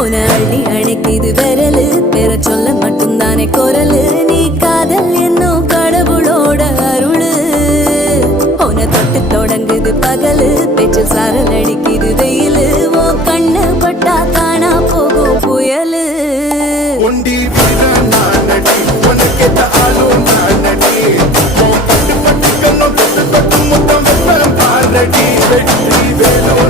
உன அள்ளி அணைக்குது விரலு பெற சொல்ல மட்டும்தானே குரலு நீ காதல் என்னும் கடவுளோட அருளு உன தொட்டு தொடங்குது பகலு பேச்சில் சாரல் அடிக்குது வெயிலு ஓ கண்ணு பட்டா காணா போகும் புயலு ஒண்டி வீரன் நானடி உனக்கேத்த ஆளும் நானடி பட்டு பட்டு கண்ணம் தொட்டு தொட்டு முத்தம் வெப்பம் பாரடி வெற்றி வேணும்